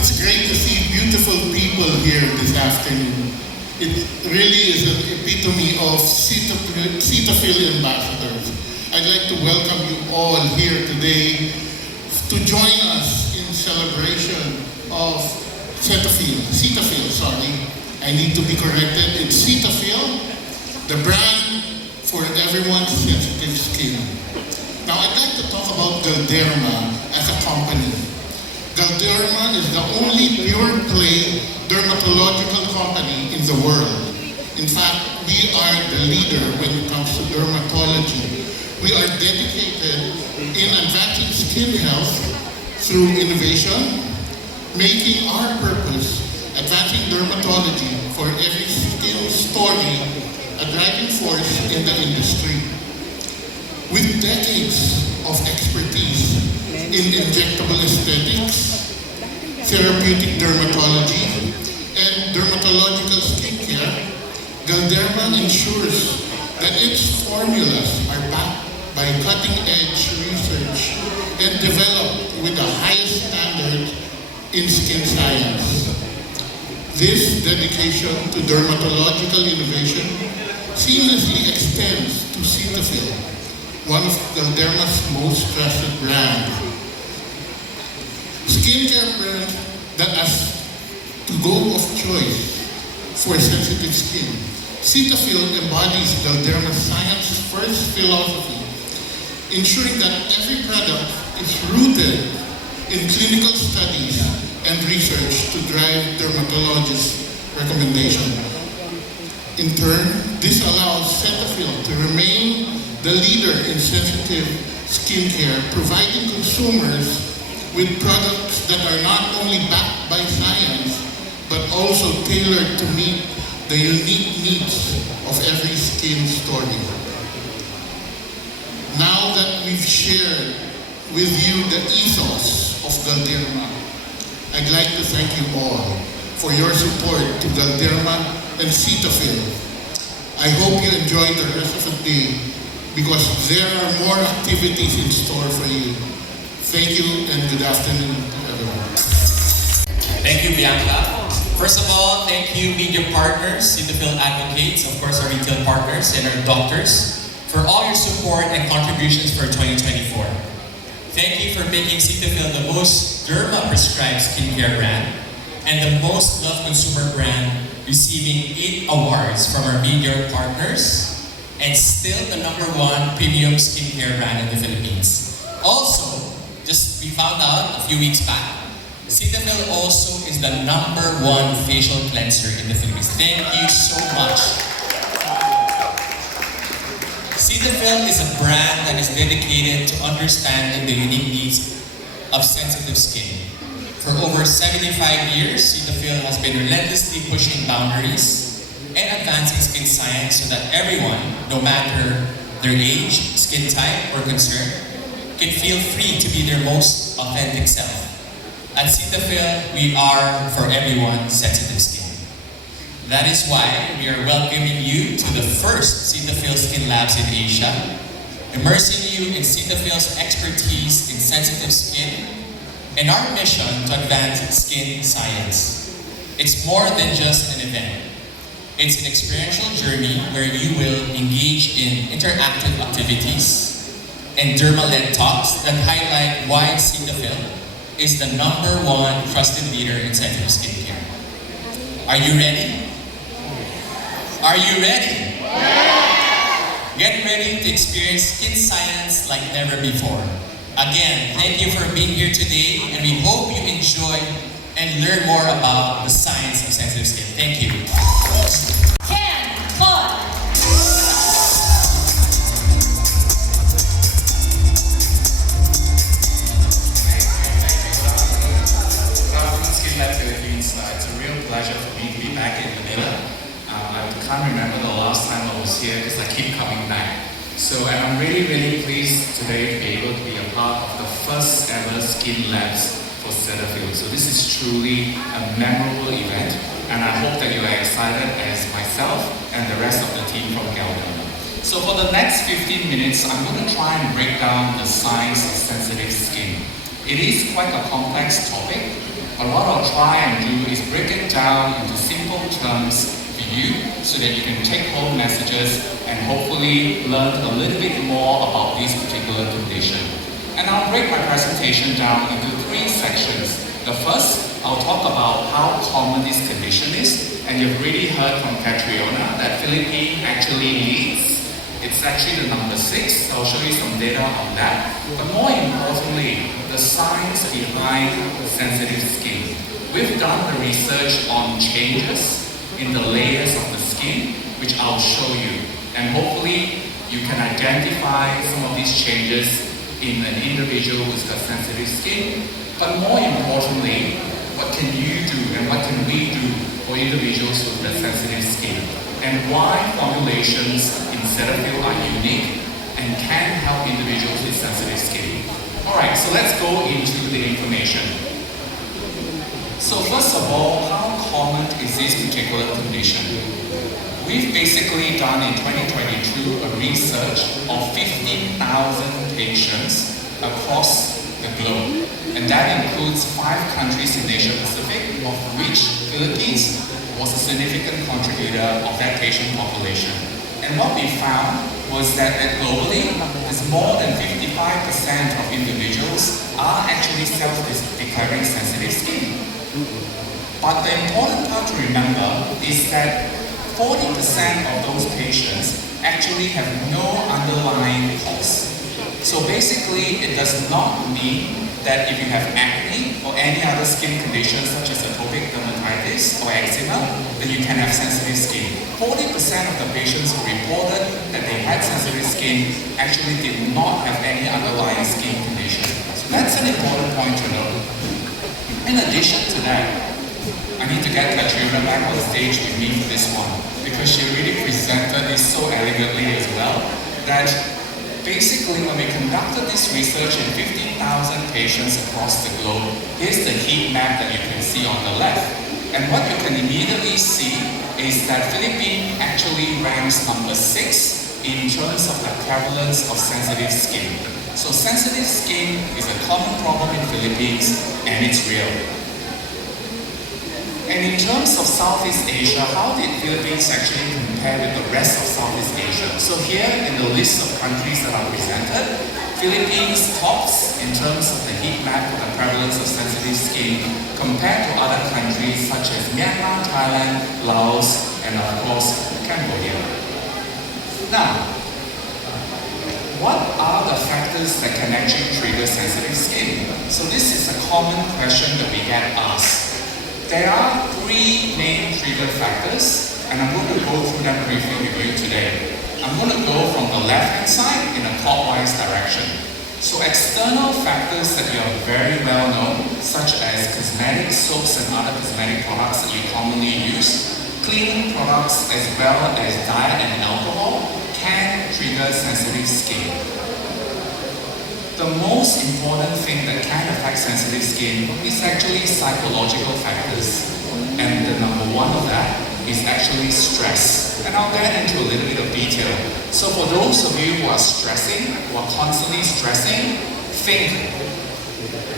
It's great to see beautiful people here this afternoon. It really is an epitome of Cetaphil ambassadors. I'd like to welcome you all here today to join us in celebration of Cetaphil, sorry. I need to be corrected. It's Cetaphil, the brand for everyone's sensitive skin. Now, I'd like to talk about Galderma as a company. Galderma is the only pure-play dermatological company in the world. In fact, we are the leader when it comes to dermatology. We are dedicated in advancing skin health through innovation, making our purpose advancing dermatology for every skin story a driving force in the industry. With decades of expertise in injectable aesthetics, therapeutic dermatology, and dermatological skincare, Galderma ensures that its formulas are backed by cutting-edge research and developed with the highest standards in skin science. This dedication to dermatological innovation seamlessly extends to Cetaphil, one of Galderma's most trusted brands. Skincare brand that has to go of choice for sensitive skin. Cetaphil embodies Galderma's science-first philosophy, ensuring that every product is rooted in clinical studies and research to drive dermatologists' recommendation. In turn, this allows Cetaphil to remain the leader in sensitive skincare, providing consumers with products that are not only backed by science, but also tailored to meet the unique needs of every skin story. Now that we've shared with you the ethos of Galderma, I'd like to thank you all for your support to Galderma and Cetaphil. I hope you enjoy the rest of the day because there are more activities in store for you. Thank you and good afternoon to everyone. Thank you, Bianca. First of all, thank you, media partners, Cetaphil advocates, of course our retail partners and our doctors, for all your support and contributions for 2024. Thank you for making Cetaphil the most derma-prescribed skincare brand and the most loved consumer brand, receiving 8 awards from our media partners and still the #1 premium skincare brand in the Philippines. Also, we found out a few weeks back, Cetaphil also is the #1 facial cleanser in the Philippines. Thank you so much. Cetaphil is a brand that is dedicated to understanding the unique needs of sensitive skin. For over 75 years, Cetaphil has been relentlessly pushing boundaries and advancing skin science so that everyone, no matter their age, skin type, or concern, can feel free to be their most authentic self. At Cetaphil, we are for everyone's sensitive skin. That is why we are welcoming you to the first Cetaphil SkinLABS in Asia, immersing you in Cetaphil's expertise in sensitive skin and our mission to advance skin science. It's more than just an event. It's an experiential journey where you will engage in interactive activities and derma-led talks that highlight why Cetaphil is the #1 trusted leader in sensitive skincare. Are you ready? Are you ready? Get ready to experience skin science like never before. Again, thank you for being here today, and we hope you enjoy and learn more about the science of sensitive skin. Thank you. It's a real pleasure for me to be back in Manila. I can't remember the last time I was here because I keep coming back. And I'm really pleased today to be able to be a part of the first ever SkinLABS for Cetaphil. So this is truly a memorable event, and I hope that you are excited as myself and the rest of the team from Galderma. So for the next 15 minutes, I'm going to try and break down the science of sensitive skin. It is quite a complex topic, But what I'll try and do is break it down into simple terms for you so that you can take home messages and hopefully learn a little bit more about this particular condition. And I'll break my presentation down into 3 sections. The first, I'll talk about how common this condition is. And you've already heard from Catriona that Philippines actually leads. It's actually the number 6. I'll show you some data on that. But more importantly, the science behind sensitive skin. We've done the research on changes in the layers of the skin, which I'll show you. And hopefully, you can identify some of these changes in an individual who's got sensitive skin. But more importantly, what can you do and what can we do for individuals with the sensitive skin? And why formulations in Cetaphil are unique and can help individuals with sensitive skin. Alright, so let's go into the information. So first of all, how common is this particular condition? We've basically done in 2022 a research of 15,000 patients across the globe. And that includes 5 countries in Asia Pacific, of which Philippines was a significant contributor of that patient population. And what we found was that globally, there's more than 55% of individuals are actually self-declaring sensitive skin. But the important part to remember is that 40% of those patients actually have no underlying cause. So basically, it does not mean that if you have acne or any other skin conditions such as atopic dermatitis or eczema, then you can have sensitive skin. 40% of the patients who reported that they had sensitive skin actually did not have any underlying skin condition. So that's an important point to know. In addition to that, I need to get Catriona back on stage with me for this one because she really presented this so elegantly as well that basically, when we conducted this research in 15,000 patients across the globe, here's the heat map that you can see on the left. And what you can immediately see is that Philippines actually ranks number 6 in terms of the prevalence of sensitive skin. So sensitive skin is a common problem in Philippines, and it's real. And in terms of Southeast Asia, how did Philippines actually compare with the rest of Southeast Asia? So here in the list of countries that are presented, Philippines tops in terms of the heat map for the prevalence of sensitive skin compared to other countries such as Myanmar, Thailand, Laos, and of course, Cambodia. Now, what are the factors that can actually trigger sensitive skin? So this is a common question that we get asked. There are 3 main trigger factors, and I'm going to go through them briefly with you today. I'm going to go from the left-hand side in a clockwise direction. So external factors that you are very well known, such as cosmetic soaps and other cosmetic products that you commonly use, cleaning products as well as diet and alcohol can trigger sensitive skin. The most important thing that can affect sensitive skin is actually psychological factors. And the number 1 of that is actually stress. And I'll get into a little bit of detail. So for those of you who are stressing, who are constantly stressing, think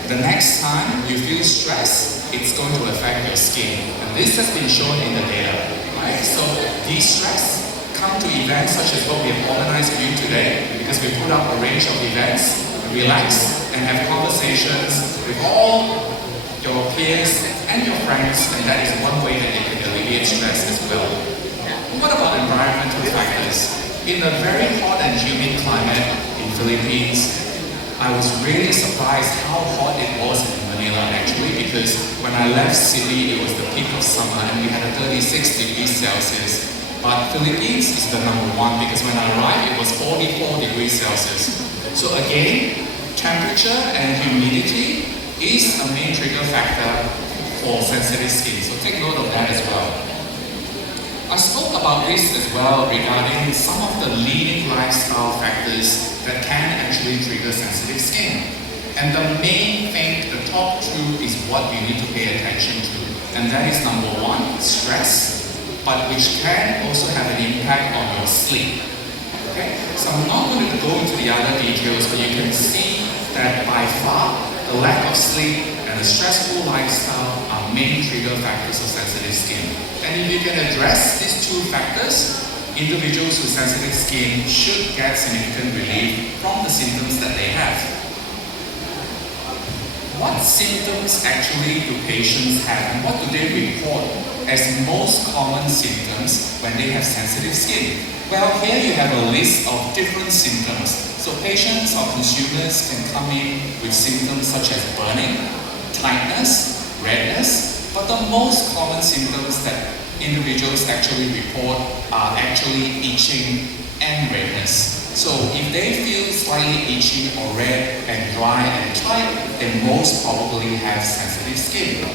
the next time you feel stress, it's going to affect your skin. And this has been shown in the data, right? So de-stress, come to events such as what we have organized for you today, because we put up a range of events. Relax and have conversations with all your peers and your friends, and that is one way that you can alleviate stress as well. What about environmental factors? In a very hot and humid climate in Philippines, I was really surprised how hot it was in Manila actually, because when I left Sydney, it was the peak of summer and we had a 36 degrees Celsius. But Philippines is the number 1 because when I arrived, it was 44 degrees Celsius. So again, temperature and humidity is a main trigger factor for sensitive skin. So take note of that as well. I spoke about this as well regarding some of the leading lifestyle factors that can actually trigger sensitive skin. And the main thing, the top 2, is what you need to pay attention to. And that is number 1, stress, but which can also have an impact on your sleep. Okay? So I'm not going to go into the other details, but you can see that by far the lack of sleep and the stressful lifestyle main trigger factors of sensitive skin. And if you can address these two factors, individuals with sensitive skin should get significant relief from the symptoms that they have. What symptoms actually do patients have, and what do they report as most common symptoms when they have sensitive skin? Well, here you have a list of different symptoms. So patients or consumers can come in with symptoms such as burning, tightness, redness, but the most common symptoms that individuals actually report are actually itching and redness. So if they feel slightly itchy or red and dry and tight, they most probably have sensitive skin.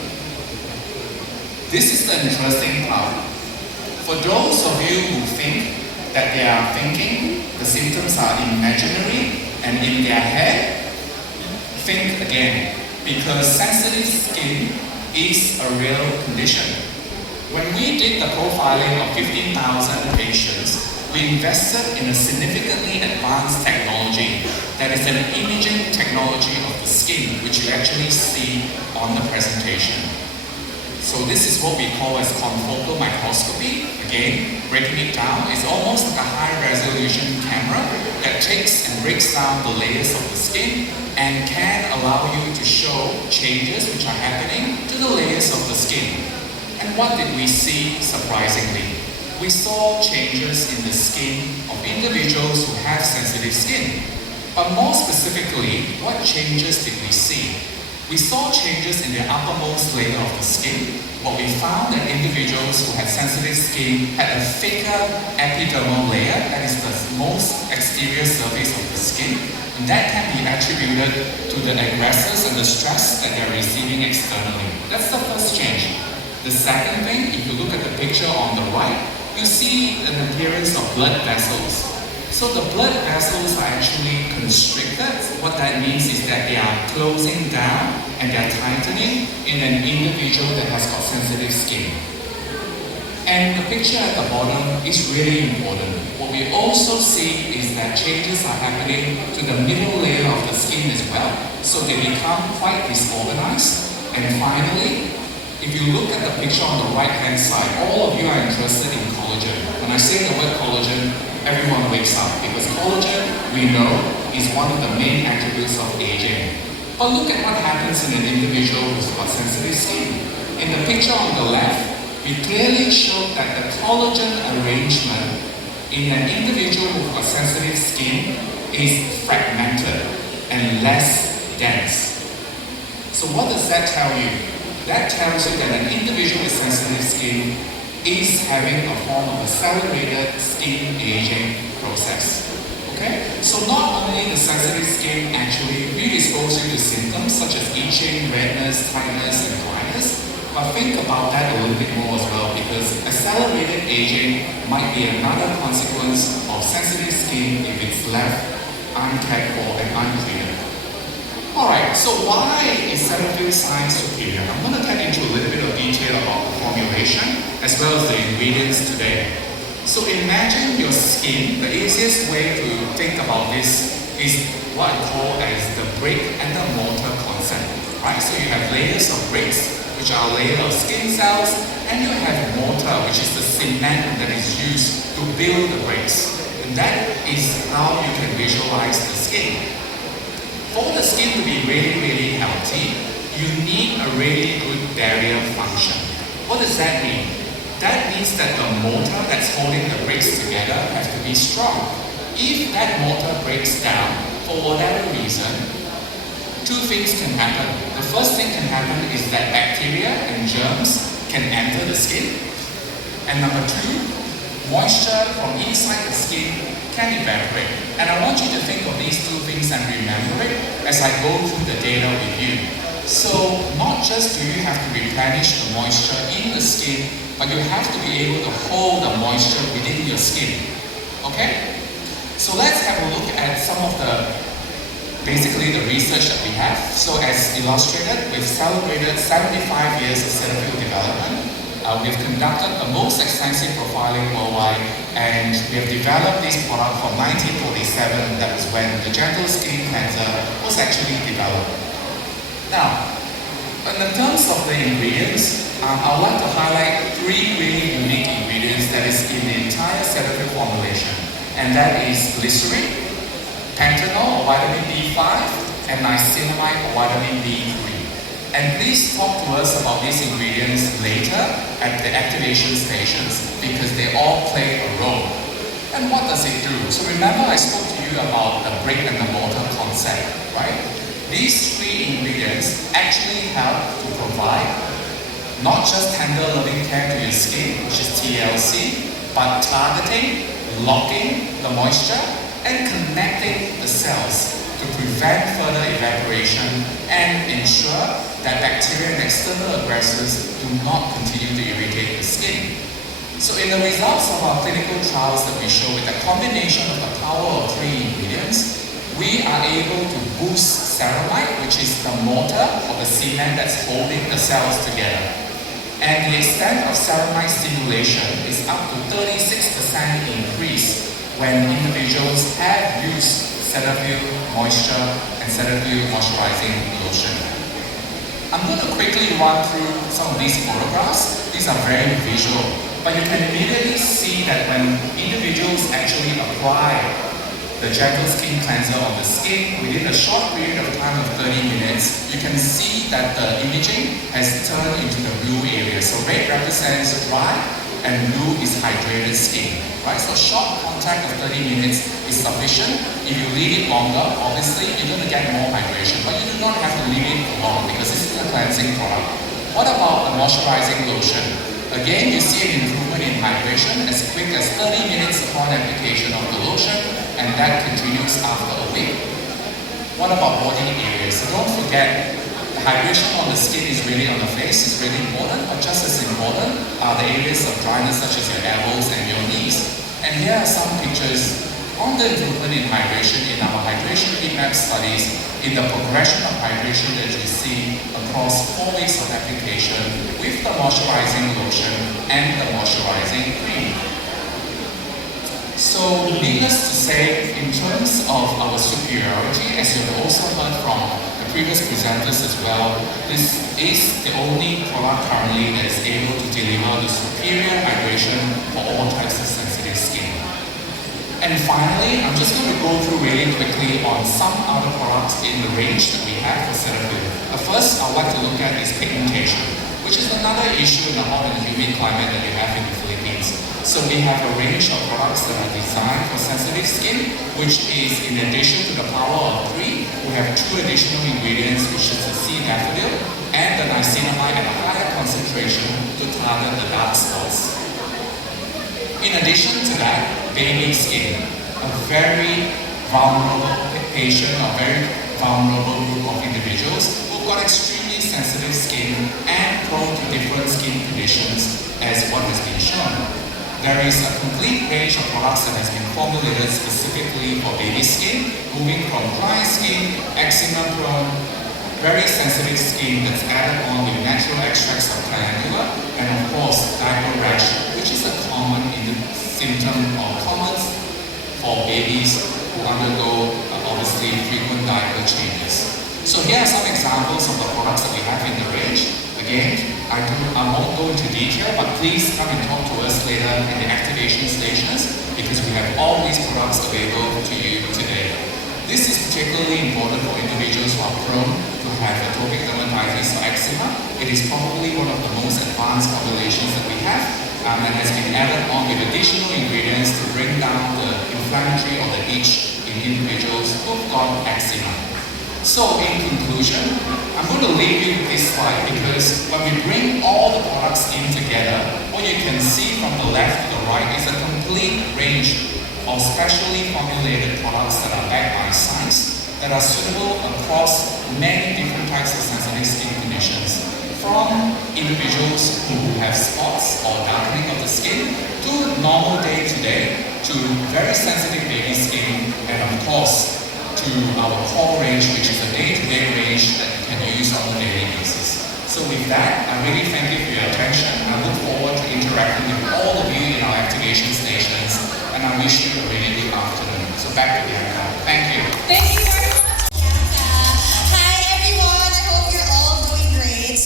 This is the interesting part. For those of you who think that they are thinking the symptoms are imaginary and in their head, think again, because sensitive skin is a real condition. When we did the profiling of 15,000 patients, we invested in a significantly advanced technology that is an imaging technology of the skin, which you actually see on the presentation. So this is what we call as confocal microscopy. Again, breaking it down, is almost like a high-resolution camera that takes and breaks down the layers of the skin and can allow you to show changes which are happening to the layers of the skin. And what did we see, surprisingly? We saw changes in the skin of individuals who have sensitive skin. But more specifically, what changes did we see? We saw changes in the uppermost layer of the skin. What we found that individuals who had sensitive skin had a thicker epidermal layer, that is the most exterior surface of the skin. And that can be attributed to the aggressors and the stress that they're receiving externally. That's the first change. The second thing, if you look at the picture on the right, you see an appearance of blood vessels. So the blood vessels are actually constricted. What that means is that they are closing down and they are tightening in an individual that has got sensitive skin. And the picture at the bottom is really important. What we also see is that changes are happening to the middle layer of the skin as well. So they become quite disorganized. And finally, if you look at the picture on the right-hand side, all of you are interested in collagen. When I say the word collagen, everyone wakes up because collagen, we know, is one of the main attributes of aging. But look at what happens in an individual who's got sensitive skin. In the picture on the left, we clearly showed that the collagen arrangement in an individual who's got sensitive skin is fragmented and less dense. So what does that tell you? That tells you that an individual with sensitive skin is having a form of accelerated skin aging process. Okay? So not only the sensitive skin actually predispose you to symptoms such as itching, redness, tightness, and dryness, but think about that a little bit more as well, because accelerated aging might be another consequence of sensitive skin if it's left uncared for and uncleared. Alright, so why is Cetaphil Science superior? I'm going to get into a little bit of detail about the formulation as well as the ingredients today. So imagine your skin. The easiest way to think about this is what I call as the brick and the mortar concept. Right? So you have layers of bricks, which are a layer of skin cells, and you have mortar, which is the cement that is used to build the bricks. And that is how you can visualize the skin. For the skin to be really, really healthy, you need a really good barrier function. What does that mean? That means that the mortar that's holding the bricks together has to be strong. If that mortar breaks down, for whatever reason, two things can happen. The first thing can happen is that bacteria and germs can enter the skin. And number two, moisture from inside the skin can evaporate. And I want you to think of these two things and remember it as I go through the data with you. So not just do you have to replenish the moisture in the skin, but you have to be able to hold the moisture within your skin. Okay? So let's have a look at some of basically the research that we have. So as illustrated, we've celebrated 75 years of Cetaphil development. We've conducted the most extensive profiling worldwide, and we have developed this product from 1947. That was when the gentle skin cleanser was actually developed. Now, But in terms of the ingredients, I would like to highlight three really unique ingredients that is in the entire Cetaphil formulation. And that is glycerin, panthenol or vitamin B5, and niacinamide or vitamin B3. And please talk to us about these ingredients later at the activation stations because they all play a role. And what does it do? So remember I spoke to you about the brick and the mortar concept, right? These three ingredients actually help to provide not just tender loving care to your skin, which is TLC, but targeting, locking the moisture, and connecting the cells to prevent further evaporation and ensure that bacteria and external aggressors do not continue to irritate the skin. So in the results of our clinical trials that we show with the combination of the power of three ingredients, we are able to boost ceramide, which is the mortar or the cement that's holding the cells together. And the extent of ceramide stimulation is up to 36% increase when individuals have used Cetaphil Moisture and Cetaphil Moisturizing Lotion. I'm going to quickly run through some of these photographs. These are very visual, but you can immediately see that when individuals actually apply the gentle skin cleanser on the skin within a short period of time of 30 minutes, you can see that the imaging has turned into the blue area. So red represents dry and blue is hydrated skin, right? So short contact of 30 minutes is sufficient. If you leave it longer, obviously you're going to get more hydration, but you do not have to leave it long because this is a cleansing product. What about the moisturizing lotion? Again, you see an improvement in hydration as quick as 30 minutes upon application of the lotion, and that continues after a week. What about body areas? So don't forget, the hydration on the skin is really on the face, is really important, but just as important are the areas of dryness such as your elbows and your knees. And here are some pictures on the improvement in hydration in our hydration heat map studies in the progression of hydration that you see across 4 weeks of application with the moisturizing lotion and the moisturizing cream. So needless to say, in terms of our superiority, as you've also heard from the previous presenters as well, this is the only product currently that is able to deliver the superior hydration for all types of sensitive skin. And finally, I'm just going to go through really quickly on some other products in the range that we have for Cetaphil. First, I'd like to look at is pigmentation, which is another issue in the hot and humid climate that we have in the Philippines. So we have a range of products that are designed for sensitive skin, which is in addition to the power of 3, we have 2 additional ingredients, which is the Cetaphil and the niacinamide at a higher concentration to target the dark spots. In addition to that, baby skin, a very vulnerable patient, a very vulnerable group of individuals who've got extremely sensitive skin and prone to different skin conditions as what has been shown. There is a complete range of products that has been formulated specifically for baby skin, moving from dry skin, eczema prone, very sensitive skin that's added on with natural extracts of calendula, and of course diaper rash, which is a common symptom or common for babies who undergo obviously frequent diaper changes. So here are some examples of the products that we have in the range. Again, I won't go into detail, but please come and talk to us later in the activation stations because we have all these products available to you today. This is particularly important for individuals who are prone to have atopic dermatitis or eczema. It is probably one of the most advanced populations that we have and has been added on with additional ingredients to bring down the inflammatory or the itch in individuals who've got eczema. So in conclusion, I'm going to leave you with this slide because when we bring all the products in together, what you can see from the left to the right is a complete range of specially formulated products that are backed by science that are suitable across many different types of sensitive skin conditions, from individuals who have spots or darkening of the skin to normal day-to-day to very sensitive baby skin, and of course to our core range, which is a day-to-day range that you can use on a daily basis. So with that, I really thank you for your attention. I look forward to interacting with all of you in our activation stations, and I wish you a really good afternoon. So back to Bianca. Thank you. Thank you very much, Bianca. Hi everyone, I hope you're all doing great.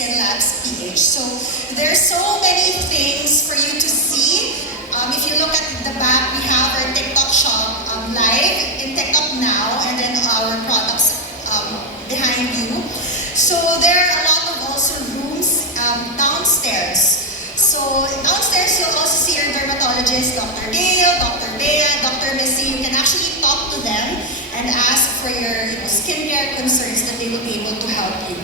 SkinLABS PH. So there's so many things for you to see. If you look at the back, we have our TikTok shop live in TikTok now, and then our products behind you. So there are a lot of also rooms downstairs. So downstairs, you'll also see your dermatologist, Dr. Gail, Dr. Bea, Dr. Missy. You can actually talk to them and ask for your skincare concerns that they will be able to help you.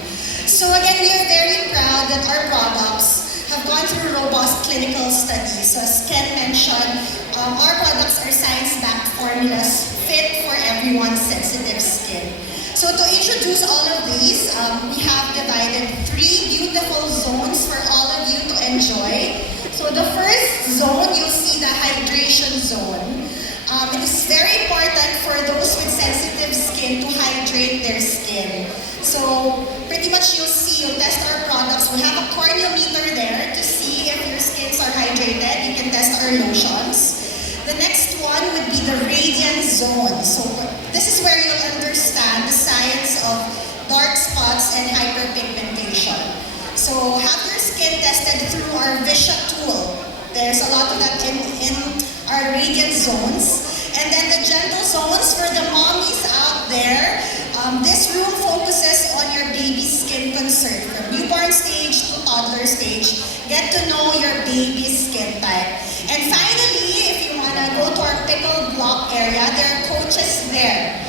So again, we are very proud that our products have gone through robust clinical studies. So as Ken mentioned, our products are science-backed formulas fit for everyone's sensitive skin. So to introduce all of these, we have divided 3 beautiful zones for all of you to enjoy. So the first zone, you'll see the hydration zone. It is very important for those with sensitive skin to hydrate their skin. So pretty much you'll test our products. We have a corneometer there to see if your skins are hydrated. You can test our lotions. The next one would be the radiant zone. So this is where you'll understand the science of dark spots and hyperpigmentation. So have your skin tested through our Visha tool. There's a lot of that in our radiant zones. And then the gentle zones for the mommies out there. This room focuses on your baby's skin concern from newborn stage to toddler stage. Get to know your baby's skin type. And finally, if you want to go to our pickle block area, there are coaches there.